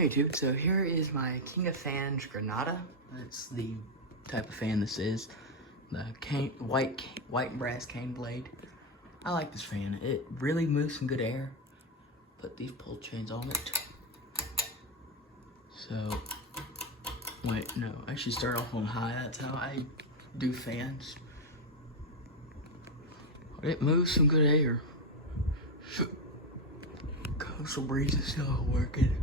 Hey YouTube, so here is my King of Fans Grenada. That's the type of fan this is. The white brass cane blade. I like this fan. It really moves some good air. Put these pull chains on it. So, wait, no, I should start off on high. That's how I do fans. It moves some good air. Coastal breeze is still working.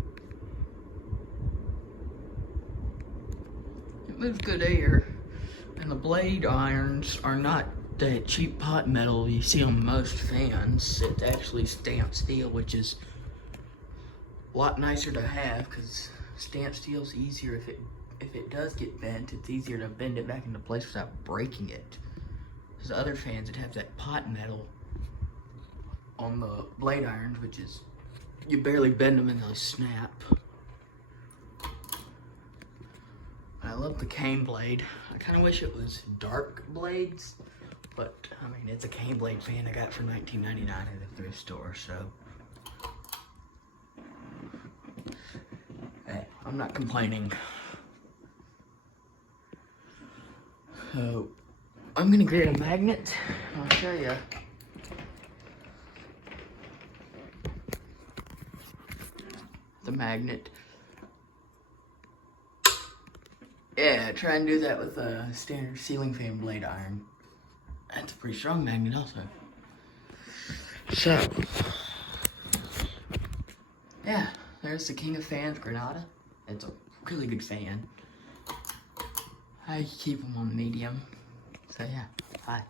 It moves good air, and the blade irons are not that cheap pot metal you see on most fans. It's actually stamped steel, which is a lot nicer to have because stamped steel is easier. If it does get bent, it's easier to bend it back into place without breaking it. Because other fans that have that pot metal on the blade irons, which is you barely bend them and they'll snap. I love the cane blade. I kind of wish it was dark blades, but I mean, it's a cane blade fan I got for $19.99 at the thrift store, so hey, I'm not complaining. So I'm gonna create a magnet. I'll show you. The magnet. Yeah, try and do that with a standard ceiling fan blade iron. That's a pretty strong magnet also. So, yeah, there's the King of Fans Grenada. It's a really good fan. I keep them on medium. So yeah, bye.